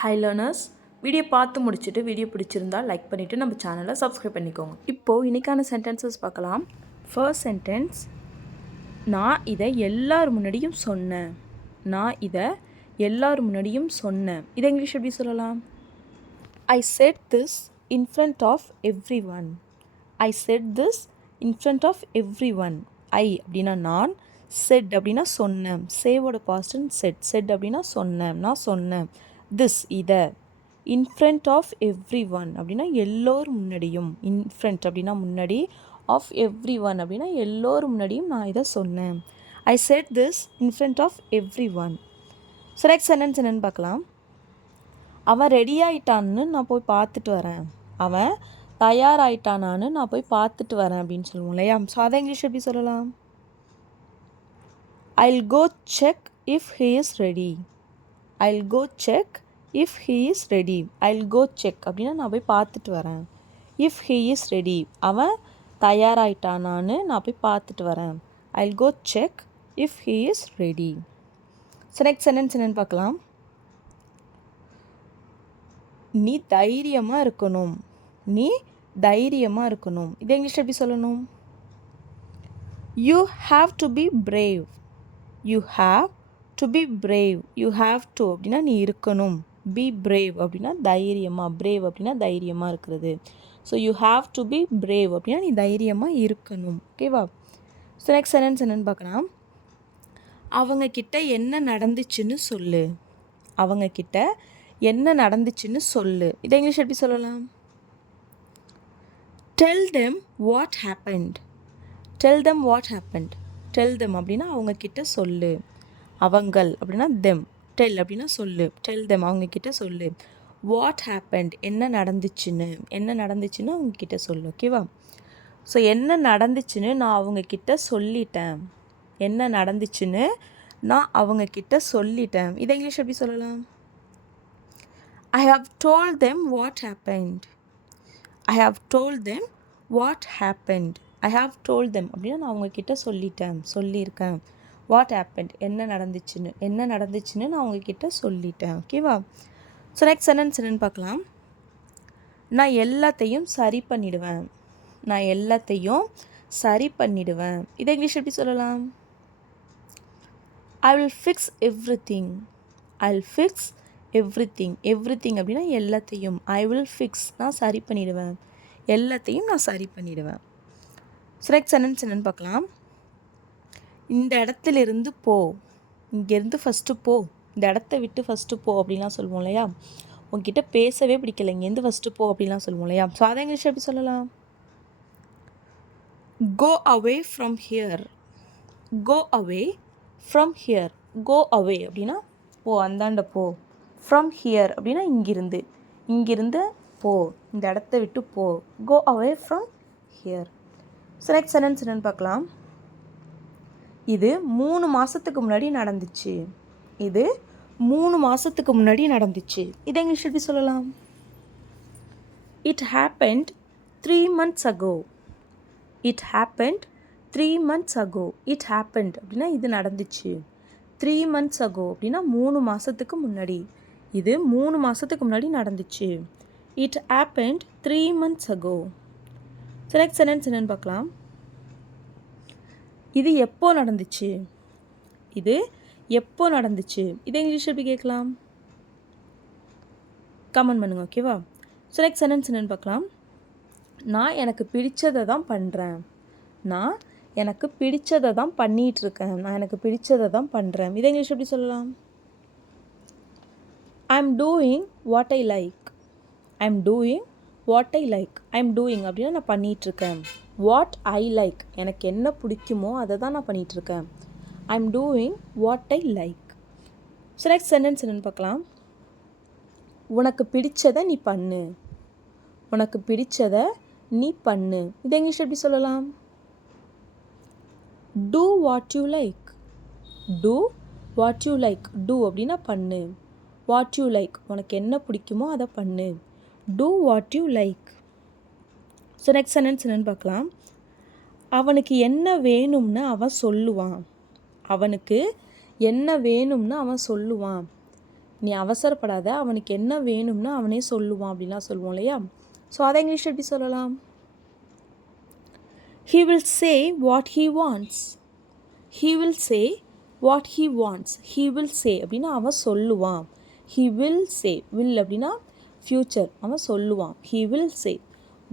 Hi learners, video பார்த்து முடிச்சுட்டு video பிடிச்சிருந்தா லைக் பண்ணிவிட்டு நம்ம சேனலை சப்ஸ்கிரைப் பண்ணிக்கோங்க. இப்போது இன்றைக்கான சென்டென்சஸ் பார்க்கலாம். ஃபர்ஸ்ட் சென்டென்ஸ், நான் இதை எல்லார் முன்னாடியும் சொன்னேன். நான் இதை எல்லார் முன்னாடியும் சொன்னேன். இதை இங்கிலீஷ் எப்படி சொல்லலாம்? I said this in front of every one. I said this in front of every one. I அப்படின்னா நான், செட் அப்படின்னா சொன்னேன். சேவோட பாஸ்டன் செட். செட் அப்படின்னா சொன்னேன், நான் சொன்னேன். திஸ் இதை, in front of every one அப்படின்னா எல்லோர் முன்னாடியும். இன் ஃப்ரண்ட் அப்படின்னா முன்னாடி, ஆஃப் எவ்ரி ஒன் அப்படின்னா எல்லோரும் முன்னாடியும் நான் இதை சொன்னேன். I said this in front of every one. So next sentence என்னென்னு பார்க்கலாம். அவன் ரெடி ஆகிட்டான்னு நான் போய் பார்த்துட்டு வரேன். அவன் தயாராகிட்டானான்னு நான் போய் பார்த்துட்டு வரேன் அப்படின்னு சொல்லுவோம் இல்லையா? ஸோ அதை இங்கிலீஷ் எப்படி சொல்லலாம்? I'll go check if he is ready. I'll go check if he is ready. I'll go check அப்படின்னா நான் போய் பார்த்துட்டு வரேன். If he is ready, அவன் தயாராகிட்டானான்னு நான் போய் பார்த்துட்டு வரேன். I'll go check if he is ready. So next sentence என்னென்னு பார்க்கலாம். நீ தைரியமாக இருக்கணும். நீ தைரியமாக இருக்கணும். இதை இங்கிலீஷ் எப்படி சொல்லணும்? You have to be brave. You have to be brave. You have to அப்படின்னா நீ இருக்கணும். Be brave அப்படின்னா தைரியமாக. Brave அப்படின்னா தைரியமாக இருக்கிறது. So you have to be brave அப்படின்னா நீ தைரியமாக இருக்கணும். ஓகேவா? ஸோ நெக்ஸ்ட் சென்டென்ஸ் என்னென்னு பார்க்கலாம். அவங்கக்கிட்ட என்ன நடந்துச்சுன்னு சொல்லு. அவங்கக்கிட்ட என்ன நடந்துச்சுன்னு சொல்லு. இதை இங்கிலீஷ் எப்படி சொல்லலாம்? Tell them what happened. Tell them what happened. Tell them அப்படின்னா அவங்கக்கிட்ட சொல்லு. அவங்கள் அப்படின்னா them. Tell அப்படின்னா சொல்லு. Tell them அவங்கக்கிட்ட சொல்லு. What happened என்ன நடந்துச்சுன்னு. என்ன நடந்துச்சுன்னு அவங்கக்கிட்ட சொல்லு. ஓகேவா? ஸோ என்ன நடந்துச்சுன்னு நான் அவங்கக்கிட்ட சொல்லிட்டேன். என்ன நடந்துச்சுன்னு நான் அவங்கக்கிட்ட சொல்லிட்டேன். இதை இங்கிலீஷ் எப்படி சொல்லலாம்? I have told them what happened. I have told them what happened. I have told them அப்படின்னா நான் அவங்கக்கிட்ட சொல்லிட்டேன், சொல்லியிருக்கேன். வாட் ஹேப்பண்ட் என்ன நடந்துச்சுன்னு நான் அவங்கக்கிட்ட சொல்லிட்டேன். ஓகேவா? ஸோ நெக்ஸ்ட் சென்டென்ஸ் என்னென்னு பார்க்கலாம். நான் எல்லாத்தையும் சரி பண்ணிடுவேன். நான் எல்லாத்தையும் சரி பண்ணிடுவேன். இதை இங்கிலீஷ் எப்படி சொல்லலாம்? I will fix everything. I'll fix everything. everything அப்படின்னா எல்லாத்தையும். I will fix நான் சரி பண்ணிடுவேன். எல்லாத்தையும் நான் சரி பண்ணிடுவேன். ஸோ நெக்ஸ்ட் சென்டென்ஸ் என்னென்னு பார்க்கலாம். இந்த இடத்துலேருந்து போ. இங்கேருந்து ஃபஸ்ட்டு போ. இந்த இடத்த விட்டு ஃபஸ்ட்டு போ அப்படின்லாம் சொல்லுவோம் இல்லையா? உங்ககிட்ட பேசவே பிடிக்கல, இங்கேருந்து ஃபஸ்ட்டு போ அப்படின்லாம் சொல்லுவோம் இல்லையா? ஸோ அதை இங்கிலீஷ் எப்படி சொல்லலாம்? Go away from here. Go away from here. Go away அப்படின்னா போ, அந்தாண்ட போ. From here அப்படின்னா இங்கிருந்து போ, இந்த இடத்த விட்டு போ. Go away from here. So next sentence என்னென்னு பார்க்கலாம். இது 3 மாதத்துக்கு முன்னாடி நடந்துச்சு. இது 3 மாதத்துக்கு முன்னாடி நடந்துச்சு. இதை இங்கிலீஷ் எப்படி சொல்லலாம்? It happened 3 months ago. It happened 3 months ago. It happened அப்படின்னா இது நடந்துச்சு. 3 months ago அப்படின்னா 3 மாதத்துக்கு முன்னாடி. இது 3 மாதத்துக்கு முன்னாடி நடந்துச்சு. It happened 3 months ago. So next sentence என்னென்னு பார்க்கலாம். இது எப்போ நடந்துச்சு. இது எப்போ நடந்துச்சு. இதை இங்கிலீஷ் எப்படி கேட்கலாம்? கமெண்ட் பண்ணுங்க. ஓகேவா? ஸோ நெக்ஸ்ட் சென்டென்ஸ் என்னென்னு பார்க்கலாம். நான் எனக்கு பிடிச்சதை தான் பண்ணுறேன். நான் எனக்கு பிடிச்சதை தான் பண்ணிகிட்ருக்கேன். நான் எனக்கு பிடிச்சதை தான் பண்ணுறேன். இதை இங்கிலீஷ் எப்படி சொல்லலாம்? I am doing what I like. I am doing what I like. I am doing அப்படின்னா நான் பண்ணிகிட்ருக்கேன். What I like எனக்கு என்ன பிடிக்குமோ அதை தான் நான் பண்ணிகிட்ருக்கேன். I am doing what I like. So next sentence என்னென்னு பார்க்கலாம். உனக்கு பிடிச்சதை நீ பண்ணு. உனக்கு பிடிச்சதை நீ பண்ணு. இதை இங்கிலீஷ் எப்படி சொல்லலாம்? Do what you like. Do what you like. Do அப்படின்னா பண்ணு. What you like உனக்கு என்ன பிடிக்குமோ அதை பண்ணு. Do what you like. So next sentence என்னென்னு பார்க்கலாம். அவனுக்கு என்ன வேணும்னு அவன் சொல்லுவான். அவனுக்கு என்ன வேணும்னு அவன் சொல்லுவான். நீ அவசரப்படாத, அவனுக்கு என்ன வேணும்னு அவனே சொல்லுவான் அப்படின்லாம் சொல்லுவோம் இல்லையா? ஸோ அதை இங்கிலீஷ் எப்படி சொல்லலாம்? He will say what he wants. He will say what he wants. He will say அப்படின்னா அவன் சொல்லுவான். He will say. will அப்படின்னா ஃப்யூச்சர். அவன் சொல்லுவான். He will say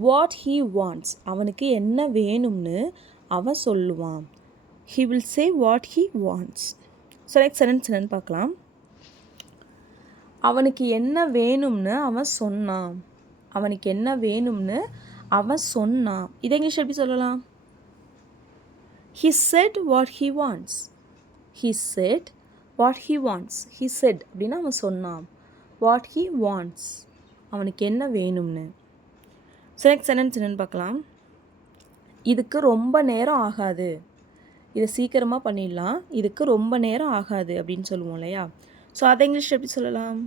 what he wants. அவனுக்கு என்ன வேணும்னு அவன் சொல்லுவான். He will say what he wants. So next sentence என்னன்னு பார்க்கலாம். அவனுக்கு என்ன வேணும்னு அவன் சொன்னான். அவனுக்கு என்ன வேணும்னு அவன் சொன்னான். இதை இங்கிலீஷ் எப்படி சொல்லலாம்? He said what he wants. He said what he wants. He said அப்படின்னா அவன் சொன்னான். What he wants. அவனுக்கு என்ன வேணும்னு. ஸோ நெக்ஸ்ட் சென்டென்ஸ் என்னன்னு பார்க்கலாம். இதுக்கு ரொம்ப நேரம் ஆகாது. இதை சீக்கிரமாக பண்ணிடலாம். இதுக்கு ரொம்ப நேரம் ஆகாது அப்படின்னு சொல்லுவோம் இல்லையா? ஸோ அதை இங்கிலீஷ் எப்படி சொல்லலாம்?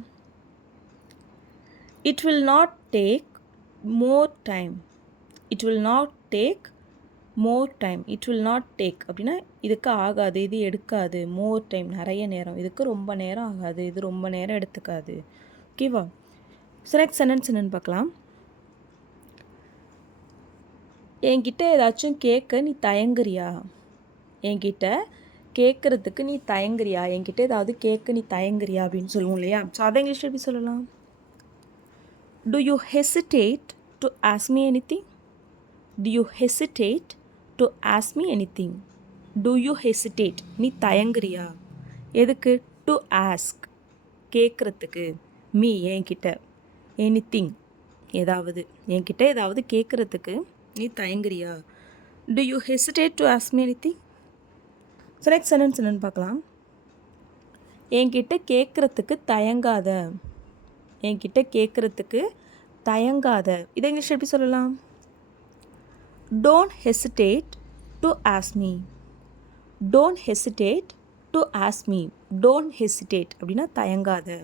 It will not take more time. It will not take more time. It will not take அப்படின்னா இதுக்கு ஆகாது, இது எடுக்காது. more time நிறைய நேரம். இதுக்கு ரொம்ப நேரம் ஆகாது, இது ரொம்ப நேரம் எடுத்துக்காது. ஓகேவா? ஸோ நெக்ஸ்ட் சென்டென்ஸ் என்னன்னு பார்க்கலாம். என்கிட்ட ஏதாச்சும் கேட்க நீ தயங்குறியா? என்கிட்ட கேட்குறதுக்கு நீ தயங்குறியா? என்கிட்ட ஏதாவது கேட்க நீ தயங்குறியா அப்படின்னு சொல்லுவோம் இல்லையா? ஸோ அதை இங்கிலீஷ் எப்படி சொல்லலாம்? Do you hesitate to ask me anything? Do you hesitate to ask me anything? Do you hesitate? நீ தயங்குறியா? எதுக்கு? To ask. கேட்குறதுக்கு. me என்கிட்ட. anything. ஏதாவது. என்கிட்ட ஏதாவது கேட்குறதுக்கு நீ தயங்குறியா? Do you hesitate to ask me anything? So next sentence என்னன்னு பார்க்கலாம். என்கிட்ட கேட்குறதுக்கு தயங்காத. என்கிட்ட கேட்குறதுக்கு தயங்காத. இதை இங்கிலீஷ் எப்படி சொல்லலாம்? Don't hesitate to ask me. Don't hesitate to ask me. Don't hesitate அப்படின்னா தயங்காத.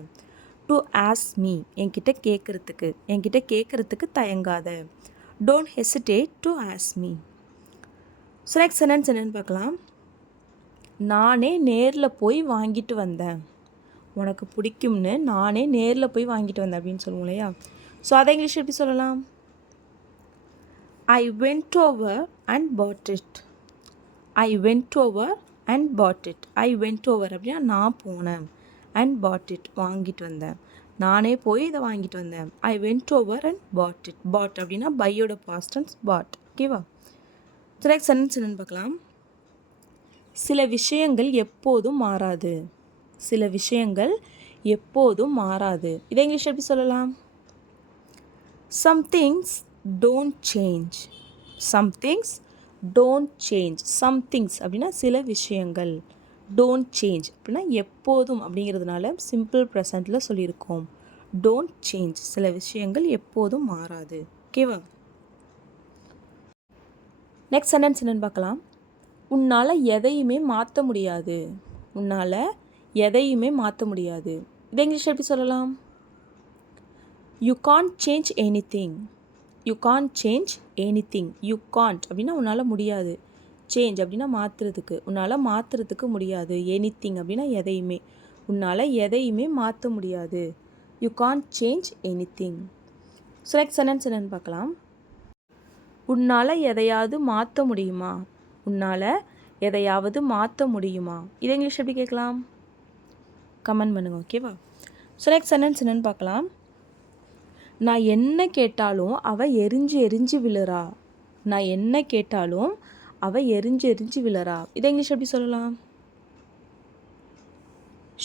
To ask me என்கிட்ட கேட்குறதுக்கு. என்கிட்ட கேட்குறதுக்கு தயங்காத. Don't hesitate to ask me. So next sentence என்னன்னு பார்க்கலாம். நானே நேரில் போய் வாங்கிட்டு வந்தேன். உனக்கு பிடிக்கும்னு நானே நேரில் போய் வாங்கிட்டு வந்தேன் அப்படின்னு சொல்லுவோம் இல்லையா? ஸோ அதை இங்கிலீஷ் எப்படி சொல்லலாம்? I went over and bought it. I went over and bought it. I went over அப்படின்னா நான் போனேன். and bought it வாங்கிட்டு வந்தேன். நானே போய் இதை வாங்கிட்டு வந்தேன். I went over and bought it. bought அப்படின்னா பையோட past tense bought. ஓகேவா? ஸோ நெக்ஸ்ட் சென்டென்ஸ் என்னன்னு பார்க்கலாம். சில விஷயங்கள் எப்போதும் மாறாது. சில விஷயங்கள் எப்போதும் மாறாது. இதை இங்கிலீஷ் எப்படி சொல்லலாம்? Some things don't change. Some things don't change. Some things அப்படின்னா சில விஷயங்கள். don't change அப்படின்னா எப்போதும் அப்படிங்கிறதுனால சிம்பிள் ப்ரெசண்ட்டில் சொல்லியிருக்கோம். don't change. சில விஷயங்கள் எப்போதும் மாறாது. ஓகேவா? நெக்ஸ்ட் சென்டென்ஸ் என்னன்னு பார்க்கலாம். உன்னால் எதையுமே மாற்ற முடியாது. உன்னால் எதையுமே மாற்ற முடியாது. இதை இங்கிலீஷ் எப்படி சொல்லலாம்? You can't change anything. You can't change anything. You can't அப்படின்னா உன்னால் முடியாது. change அப்படின்னா மாற்றுறதுக்கு. உன்னால் மாற்றுறதுக்கு முடியாது. anything அப்படின்னா எதையுமே. உன்னால் எதையுமே மாற்ற முடியாது. You can't change anything. So next sentence என்னன்னு பார்க்கலாம். உன்னால் எதையாவது மாற்ற முடியுமா? உன்னால் எதையாவது மாற்ற முடியுமா? இதை இங்கிலீஷ் எப்படி கேட்கலாம்? கமெண்ட் பண்ணுங்க. ஓகேவா? ஸோ நெக்ஸ்ட் சென்டென்ஸ் என்னன்னு பார்க்கலாம். நான் என்ன கேட்டாலும் அவள் எரிஞ்சு எரிஞ்சு விழுறா. நான் என்ன கேட்டாலும் அவள் எரிஞ்சு எரிஞ்சு விழுறா. இதை இங்கிலீஷ் எப்படி சொல்லலாம்?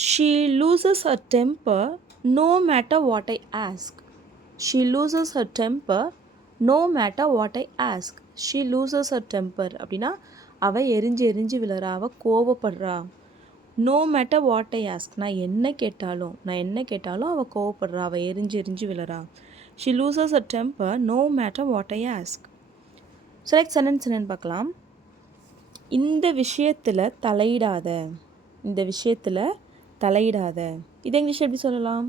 She loses her temper no matter what I ask. She loses her temper no matter what I ask. She loses her temper அப்படின்னா அவள் எரிஞ்சு எரிஞ்சு விழுறா. அவள் கோவப்படுறா. no matter what I ask. நான் என்ன கேட்டாலும் அவள் கோவப்படுறா. அவள் எரிஞ்சு எரிஞ்சு விழுறா. She loses her temper no matter what I ask. So next sentence என்னன்னு பார்க்கலாம். இந்த விஷயத்தில் தலையிடாத. இந்த விஷயத்தில் தலையிடாத. இதை இங்கிலீஷ் எப்படி சொல்லலாம்?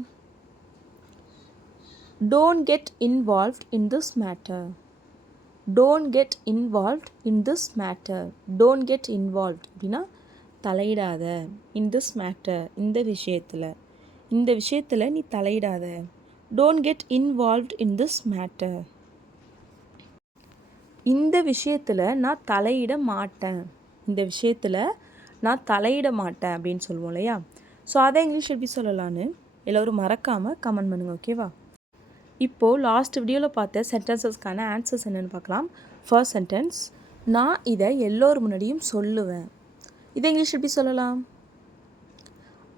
Don't get involved in this matter. Don't get involved in this matter. Don't get involved அப்படின்னா தலையிடாத. in this matter இந்த விஷயத்தில். இந்த விஷயத்தில் நீ தலையிடாத. Don't get involved in this matter. இந்த விஷயத்தில் நான் தலையிட மாட்டேன். இந்த விஷயத்தில் நான் தலையிட மாட்டேன் அப்படின்னு சொல்லுவோம் இல்லையா? ஸோ அதை இங்கிலீஷ் எப்படி சொல்லலான்னு எல்லோரும் மறக்காமல் கமெண்ட் பண்ணுங்கள், ஓகேவா? இப்போது லாஸ்ட் வீடியோவில் பார்த்த சென்டென்சஸ்க்கான ஆன்சர்ஸ் என்னென்னு பார்க்கலாம். ஃபர்ஸ்ட் சென்டென்ஸ், நான் இதை எல்லோர் முன்னாடியும் சொல்லுவேன். இதை இங்கிலீஷ் எப்படி சொல்லலாம்?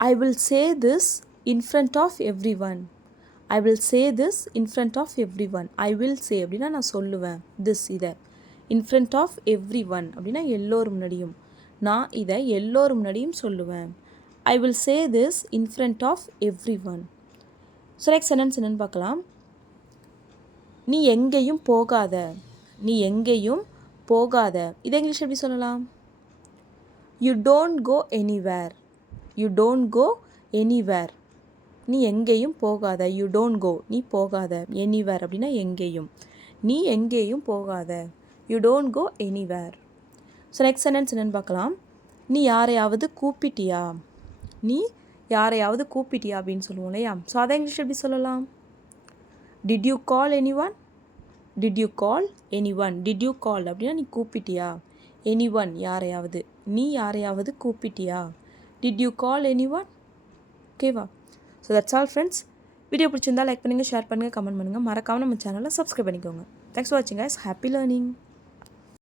I will say this in front of every one. I will say this in front of every one. I will say அப்படின்னா நான் சொல்லுவேன். திஸ் இதை in front of every one அப்படின்னா எல்லோர் முன்னாடியும். நான் இதை எல்லோர் முன்னாடியும் சொல்லுவேன். I will say this in front of every one. So next sentence என்னென்னு பார்க்கலாம். நீ எங்கேயும் போகாத. நீ எங்கேயும் போகாத. இதை இங்கிலீஷ் எப்படி சொல்லலாம்? You don't go anywhere. You don't go anywhere. நீ எங்கேயும் போகாத. யூ டோன்ட் கோ, நீ போகாத. எனிவேர் அப்படின்னா எங்கேயும். நீ எங்கேயும் போகாத. You don't go anywhere. So next sentence என்னென்னு பார்க்கலாம். நீ யாரையாவது கூப்பிட்டியா. நீ யாரையாவது கூப்பிட்டியா அப்படின்னு சொல்லுவோம் இல்லையா? ஸோ அதை இங்கிலீஷ் எப்படி சொல்லலாம்? Did you call anyone. Did you call anyone. Did you call அப்படின்னா நீ கூப்பிட்டியா. எனி ஒன் யாரையாவது. நீ யாரையாவது கூப்பிட்டியா. Did you call anyone. ஓகேவா? So that's all friends. Video பிடிச்சிருந்தால் லைக் பண்ணுங்கள், ஷேர் பண்ணுங்கள், கமெண்ட் பண்ணுங்கள். மறக்காமல் நம்ம சேனலை சப்ஸ்கிரைப் பண்ணிக்கோங்க. தேங்க்ஸ் ஃபார் வாட்சிங் கைஸ். Happy learning.